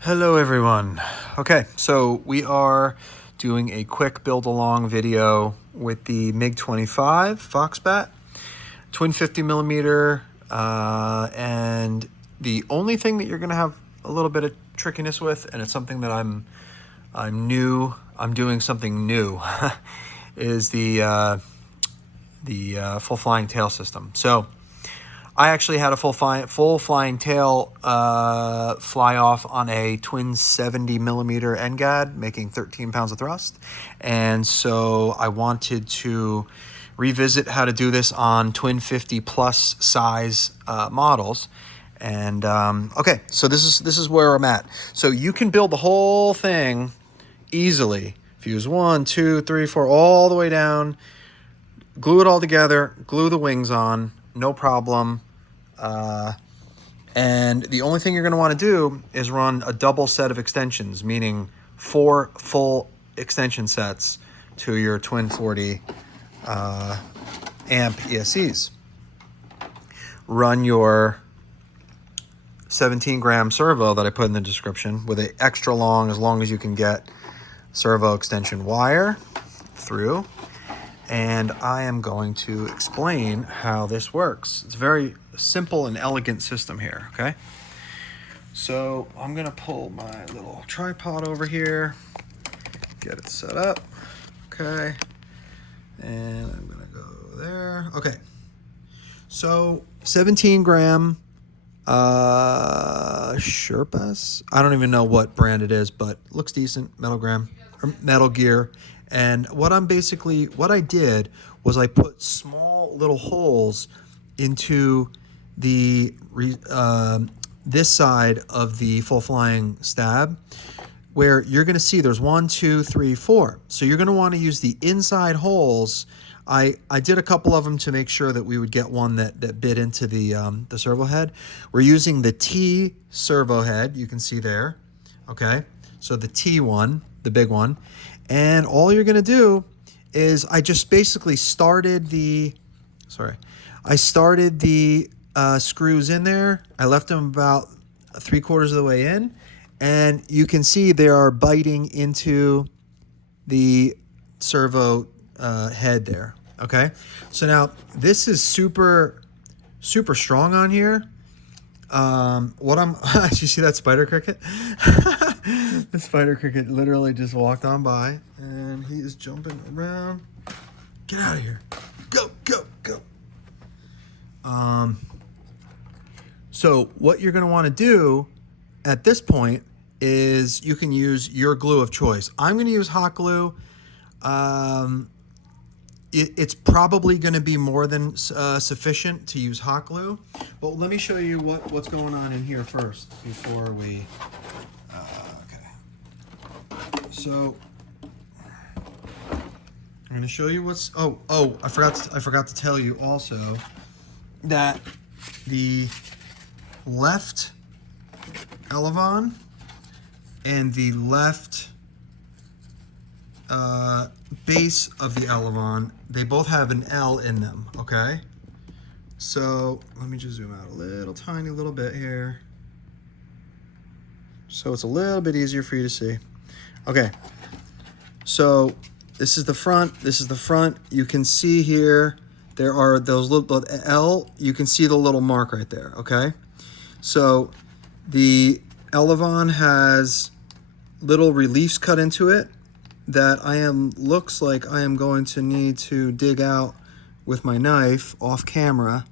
Hello everyone. Okay, so we are doing a quick build along video with the MiG-25 Foxbat, twin 50 millimeter, and the only thing that you're gonna have a little bit of trickiness with, and it's something that I'm doing something new, is the full flying tail system. So I actually had a full flying tail fly off on a twin 70 millimeter NGAD, making 13 pounds of thrust. And so I wanted to revisit how to do this on twin 50 plus size models. And okay, so this is where I'm at. So you can build the whole thing easily. Fuse 1, 2, 3, 4, all the way down. Glue it all together. Glue the wings on. No problem. And the only thing you're going to want to do is run a double set of extensions, meaning 4 full extension sets to your twin 40 amp ESCs. Run your 17-gram servo that I put in the description with an extra long, as long as you can get, servo extension wire through. And I am going to explain how this works. It's a very simple and elegant system here, okay? So I'm gonna pull my little tripod over here, get it set up, okay? And I'm gonna go there, okay. So 17-gram Sherpas. I don't even know what brand it is, but looks decent, Metal Gear. And what I did was I put small little holes into the this side of the full flying stab, where you're going to see there's 1, 2, 3, 4. So you're going to want to use the inside holes. I did a couple of them to make sure that we would get one that bit into the servo head. We're using the T servo head, you can see there. Okay, so the T one, the big one. And all you're gonna do is I just basically started the screws in there. I left them about 3/4 of the way in, and you can see they are biting into the servo head there. Okay, so now this is super strong on here. Did you see that spider cricket? The spider cricket literally just walked on by, and he is jumping around. Get out of here. Go, go, go. So what you're going to want to do at this point is you can use your glue of choice. I'm going to use hot glue. It's probably going to be more than sufficient to use hot glue. But let me show you what's going on in here first before we... okay. So I'm going to show you what's... Oh, I forgot to tell you also that the left elevon and the left base of the elevon, they both have an L in them, okay? So let me just zoom out a tiny little bit here, so it's a little bit easier for you to see. Okay, so this is the front. You can see here there are those little L, you can see the little mark right there, okay? So the elevon has little reliefs cut into it that looks like I am going to need to dig out with my knife off camera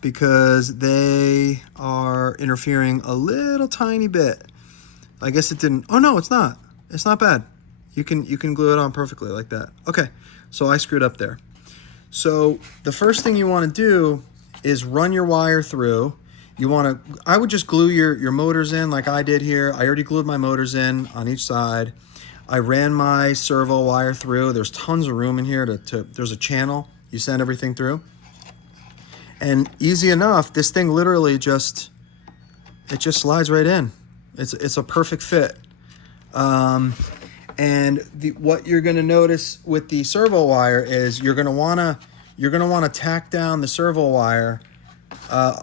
because they are interfering a little tiny bit. I guess it didn't. Oh no, it's not. It's not bad. You can glue it on perfectly like that. Okay, so I screwed up there. So the first thing you want to do is run your wire through. I would just glue your motors in like I did here. I already glued my motors in on each side. I ran my servo wire through. There's tons of room in here there's a channel you send everything through. And easy enough, this thing literally just slides right in. It's a perfect fit. And what you're gonna notice with the servo wire is you're gonna wanna tack down the servo wire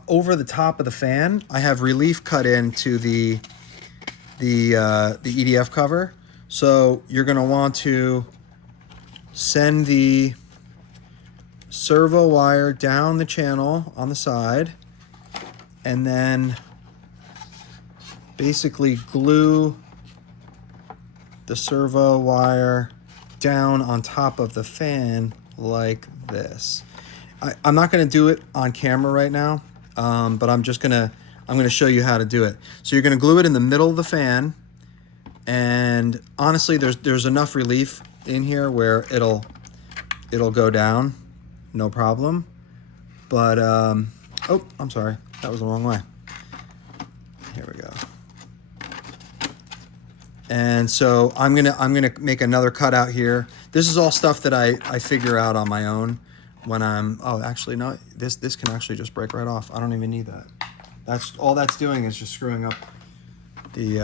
over the top of the fan. I have relief cut into the the EDF cover. So you're going to want to send the servo wire down the channel on the side, and then basically glue the servo wire down on top of the fan like this. I'm not going to do it on camera right now, but I'm going to show you how to do it. So you're going to glue it in the middle of the fan, and honestly, there's enough relief in here where it'll go down, no problem. But oh, I'm sorry, that was the wrong way. Here we go. And so I'm gonna make another cutout here. This is all stuff that I figure out on my own when I'm. Oh, actually no, this can actually just break right off. I don't even need that. That's all that's doing is just screwing up the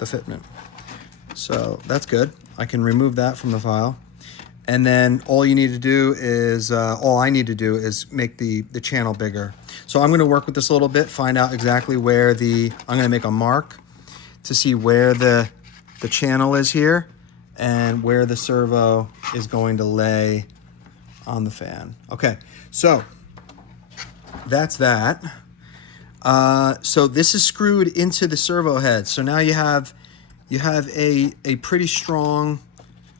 fitment. So that's good. I can remove that from the file. And then all you need to do is, all I need to do is make the channel bigger. So I'm gonna work with this a little bit, find out exactly where I'm gonna make a mark to see where the channel is here and where the servo is going to lay on the fan. Okay, so that's that. So this is screwed into the servo head. So now you have a pretty strong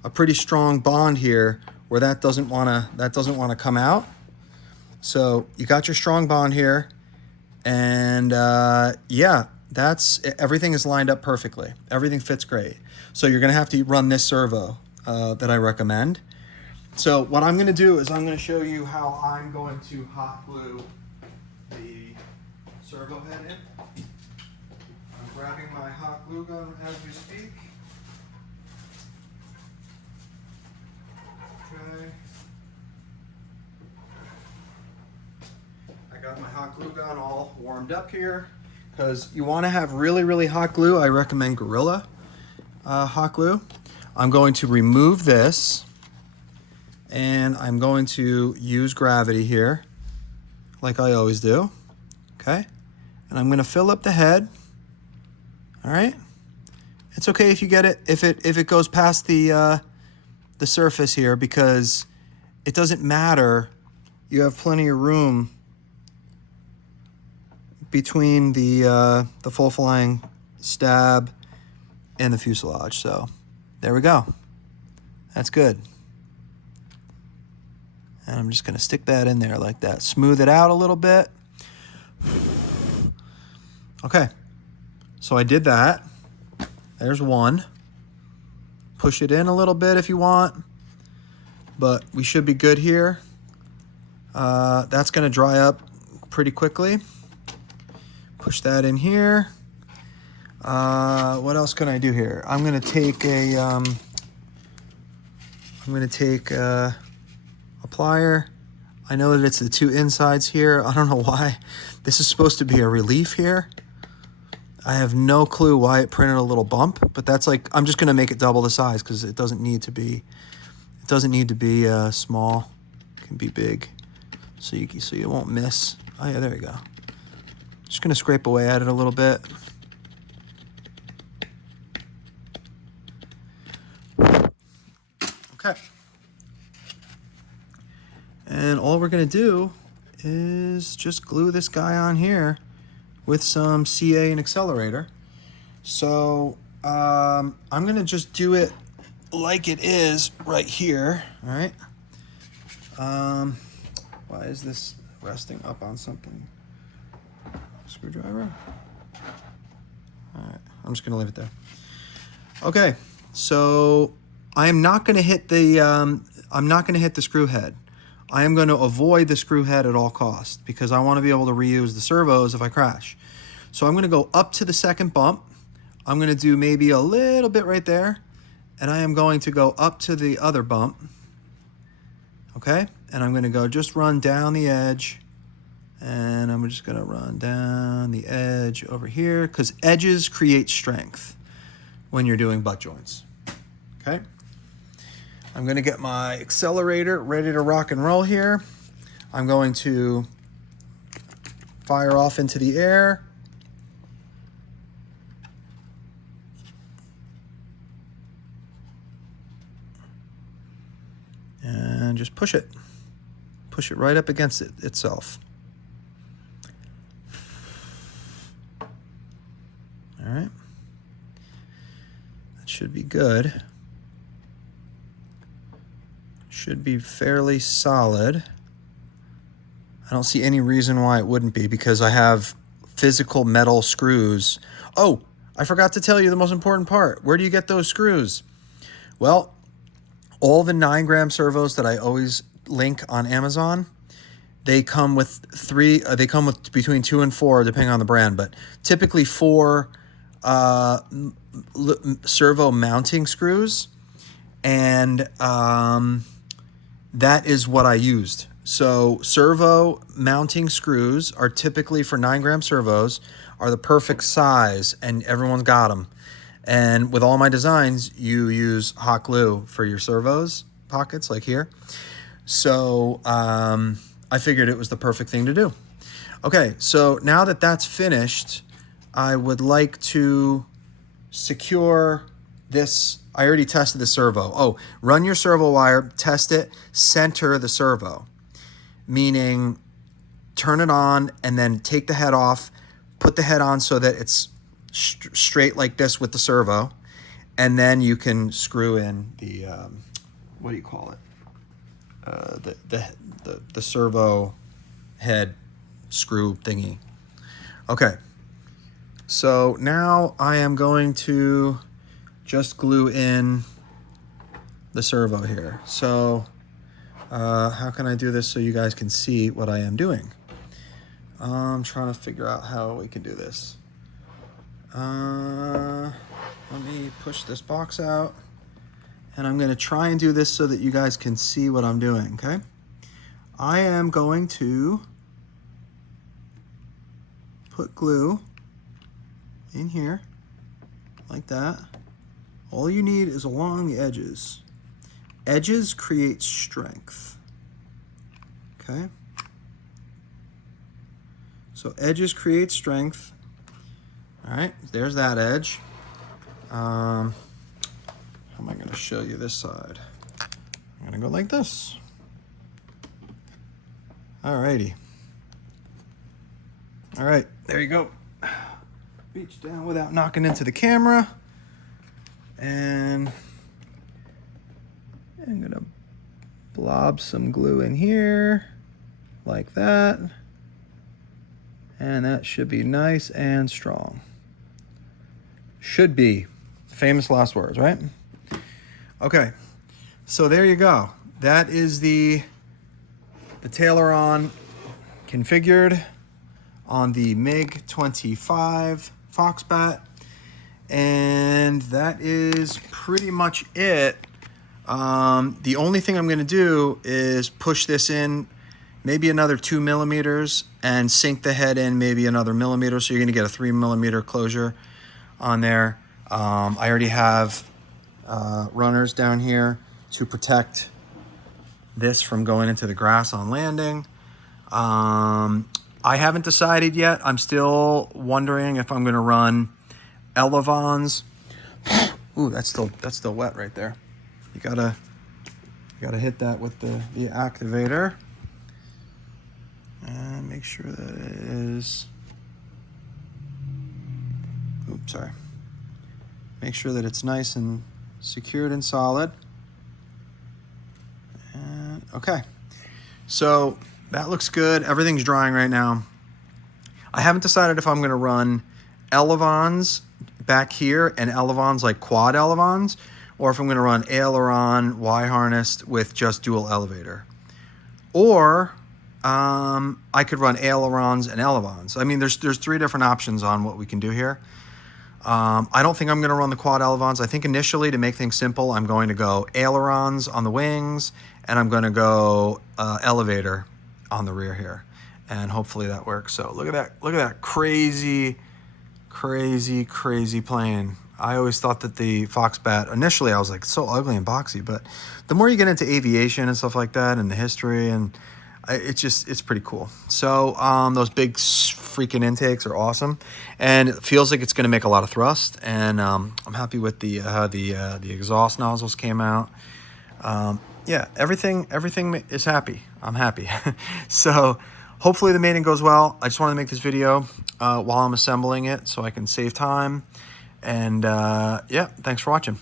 bond here where that doesn't wanna come out. So you got your strong bond here, and yeah, everything is lined up perfectly. Everything fits great. So you're gonna have to run this servo that I recommend. So what I'm gonna do is I'm gonna show you how I'm going to hot glue the servo head in. I'm grabbing my hot glue gun as we speak. Okay. I got my hot glue gun all warmed up here. Because you want to have really, really hot glue, I recommend Gorilla hot glue. I'm going to remove this, and I'm going to use gravity here, like I always do. Okay, and I'm going to fill up the head. All right, it's okay if you get it if it goes past the surface here, because it doesn't matter. You have plenty of room between the full flying stab and the fuselage. So there we go. That's good. And I'm just gonna stick that in there like that. Smooth it out a little bit. Okay, so I did that. There's one. Push it in a little bit if you want, but we should be good here. That's gonna dry up pretty quickly. Push that in here. What else can I do here? I'm gonna take a plier. I know that it's the two insides here. I don't know why. This is supposed to be a relief here. I have no clue why it printed a little bump, but that's like, I'm just gonna make it double the size because it doesn't need to be small. It can be big, so you won't miss. Oh yeah, there you go. Just gonna scrape away at it a little bit. Okay. And all we're gonna do is just glue this guy on here with some CA and accelerator. So I'm gonna just do it like it is right here, all right? Why is this resting up on something? Screwdriver? All right, I'm just gonna leave it there. Okay, so I am not gonna hit the screw head. I am gonna avoid the screw head at all costs because I wanna be able to reuse the servos if I crash. So I'm gonna go up to the second bump. I'm gonna do maybe a little bit right there, and I am going to go up to the other bump, okay? And I'm gonna go just run down the edge, and I'm just gonna run down the edge over here because edges create strength when you're doing butt joints, okay? I'm gonna get my accelerator ready to rock and roll here. I'm going to fire off into the air. and just push it. Push it right up against it itself. All right. That should be good. Should be fairly solid. I don't see any reason why it wouldn't be, because I have physical metal screws. Oh, I forgot to tell you the most important part. Where do you get those screws? Well, all the 9-gram servos that I always link on Amazon, they come with they come with between 2 and 4, depending on the brand, but typically 4 servo mounting screws, and that is what I used. So servo mounting screws are typically, for 9-gram servos, are the perfect size, and everyone's got them. And with all my designs, you use hot glue for your servos pockets, like here. So I figured it was the perfect thing to do. Okay, so now that that's finished, I would like to secure this. I already tested the servo. Oh, run your servo wire, test it, center the servo. Meaning turn it on and then take the head off, put the head on so that it's straight like this with the servo, and then you can screw in the, what do you call it? The servo head screw thingy. Okay, so now I am going to just glue in the servo here. So how can I do this so you guys can see what I am doing? I'm trying to figure out how we can do this. Let me push this box out, and I'm going to try and do this so that you guys can see what I'm doing, okay? I am going to put glue in here like that. All you need is along the edges. Edges create strength, okay? So edges create strength. All right, there's that edge. How am I gonna show you this side? I'm gonna go like this. All righty. All right, there you go. Reach down without knocking into the camera. And I'm gonna blob some glue in here, like that. And that should be nice and strong. Should be. Famous last words, right? Okay, so there you go. That is the Tailoron configured on the MiG 25 Foxbat. And that is pretty much it. The only thing I'm gonna do is push this in maybe another 2 millimeters and sink the head in maybe another millimeter. So you're gonna get a 3 millimeter closure on there. I already have runners down here to protect this from going into the grass on landing. I haven't decided yet. I'm still wondering if I'm gonna run elevons. Ooh, that's still wet right there. You gotta hit that with the activator. And make sure that it is, oops, sorry. Make sure that it's nice and secured and solid. And okay, so that looks good. Everything's drying right now. I haven't decided if I'm gonna run elevons back here and elevons like quad elevons, or if I'm gonna run aileron Y-harnessed with just dual elevator. Or I could run ailerons and elevons. I mean, there's 3 different options on what we can do here. I don't think I'm gonna run the quad elevons. I think initially, to make things simple, I'm going to go ailerons on the wings, and I'm gonna go elevator on the rear here. And hopefully that works. So look at that crazy plane. I always thought that the Foxbat, initially I was like, so ugly and boxy, but the more you get into aviation and stuff like that and the history, and it's pretty cool. So those big freaking intakes are awesome, and it feels like it's going to make a lot of thrust. And I'm happy with how the exhaust nozzles came out. yeah, everything is happy. I'm happy. So hopefully the mating goes well. I just wanted to make this video while I'm assembling it so I can save time. And yeah, thanks for watching.